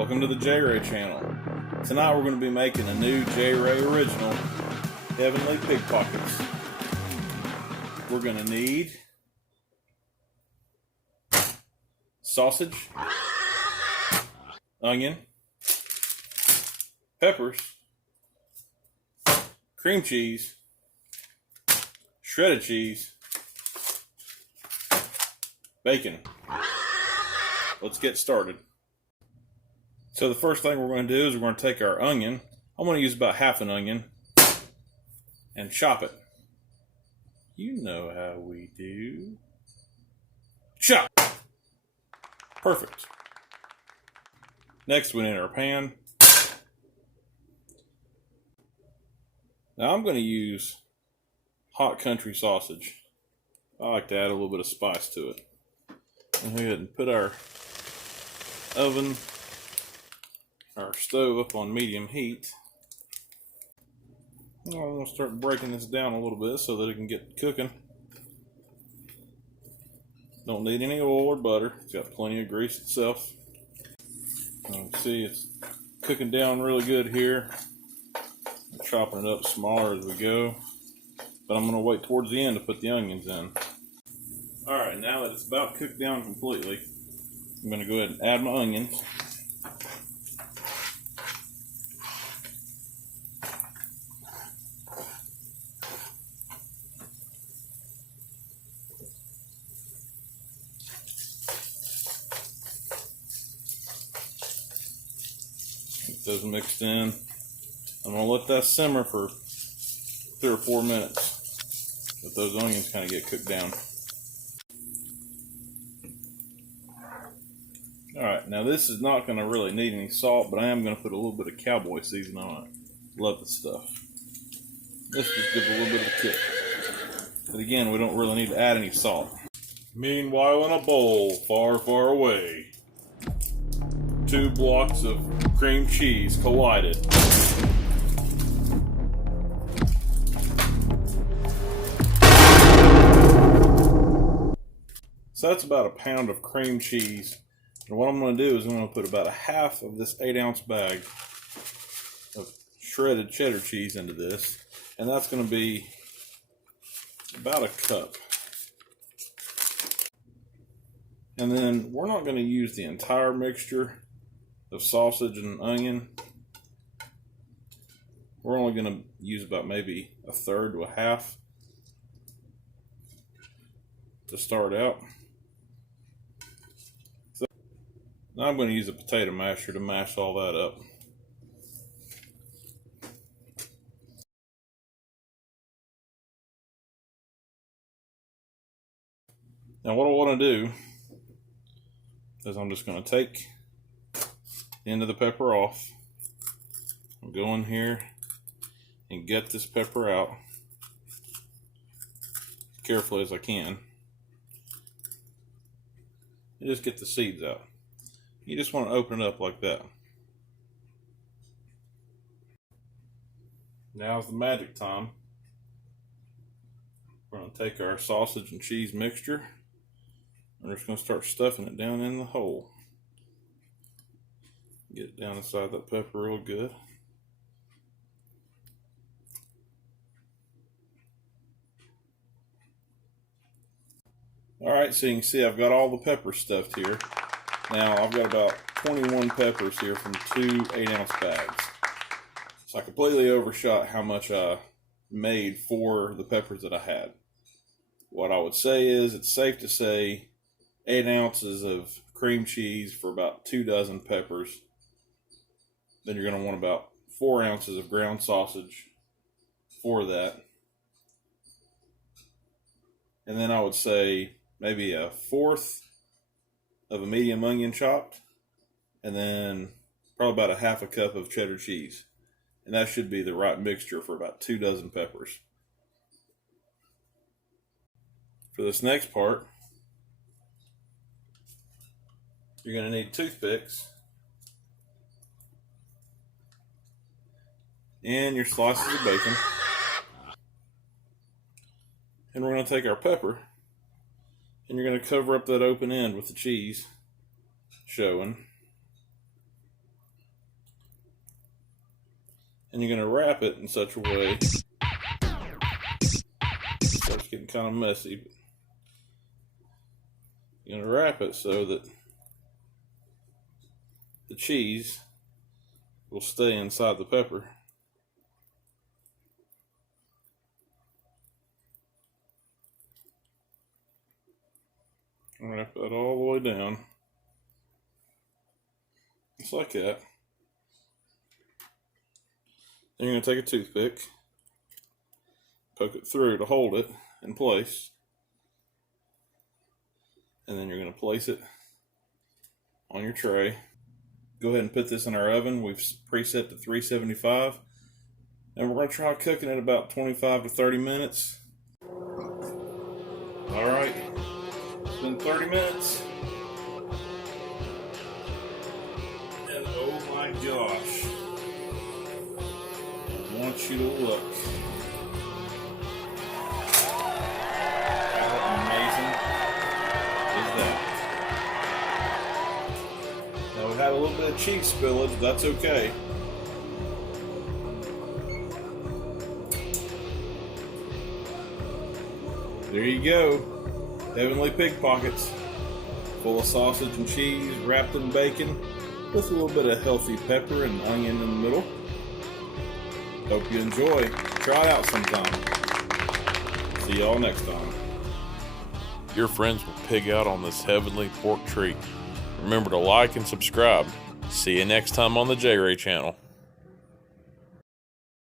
Welcome to the J-Ray channel. Tonight we're going to be making a new J-Ray original, Heavenly Pig Pockets. We're going to need sausage, onion, peppers, cream cheese, shredded cheese, bacon. Let's get started. So the first thing we're going to do is we're going to take our onion. I'm going to use about half an onion and chop it. You know how we do. Chop! Perfect. Next we need our pan. Now I'm going to use hot country sausage. I like to add a little bit of spice to it. Go ahead and put our oven, our stove up on medium heat. I'm going to start breaking this down a little bit so that it can get cooking. Don't need any oil or butter. It's got plenty of grease itself. You can see it's cooking down really good here. I'm chopping it up smaller as we go, but I'm going to wait towards the end to put the onions in. Alright, now that it's about cooked down completely, I'm going to go ahead and add my onions. Get those mixed in. I'm going to let that simmer for 3 or 4 minutes. Let those onions kind of get cooked down. Alright, now this is not going to really need any salt, but I am going to put a little bit of cowboy seasoning on it. Love this stuff. This just gives a little bit of a kick. But again, we don't really need to add any salt. Meanwhile, in a bowl far, far away, 2 blocks of cream cheese collided. So that's about a pound of cream cheese. And what I'm going to do is I'm going to put about a half of this 8-ounce bag of shredded cheddar cheese into this. And that's going to be about a cup. And then we're not going to use the entire mixture of sausage and onion. We're only going to use about maybe a third to a half to start out. Now I'm going to use a potato masher to mash all that up. Now what I want to do is I'm just going to take the end of the pepper off. I'll go in here and get this pepper out as carefully as I can. And just get the seeds out. You just want to open it up like that. Now's the magic time. We're going to take our sausage and cheese mixture. We're just going to start stuffing it down in the hole. Get it down inside that pepper real good. Alright, so you can see I've got all the peppers stuffed here. Now I've got about 21 peppers here from 2 8-ounce bags. So I completely overshot how much I made for the peppers that I had. What I would say is it's safe to say 8 ounces of cream cheese for about 2 dozen peppers. Then you're going to want about 4 ounces of ground sausage for that. And then I would say maybe a fourth of a medium onion chopped, and then probably about a half a cup of cheddar cheese. And that should be the right mixture for about 2 dozen peppers. For this next part, you're going to need toothpicks and your slices of bacon. And we're going to take our pepper and you're going to cover up that open end with the cheese showing. And you're going to wrap it in such a way. It starts getting kind of messy. But you're going to wrap it so that the cheese will stay inside the pepper. Wrap that all the way down. Just like that. Then you're going to take a toothpick, poke it through to hold it in place, and then you're going to place it on your tray. Go ahead and put this in our oven. We've preset to 375, and we're going to try cooking it about 25 to 30 minutes. Alright, it's been 30 minutes, and oh my gosh, I want you to look. How amazing is that? Now we've had a little bit of cheese spillage, but that's okay. There you go. Heavenly pig pockets. Full of sausage and cheese, wrapped in bacon, with a little bit of healthy pepper and onion in the middle. Hope you enjoy. Try it out sometime. See y'all next time. Your friends will pig out on this heavenly pork treat. Remember to like and subscribe. See you next time on the J Ray channel.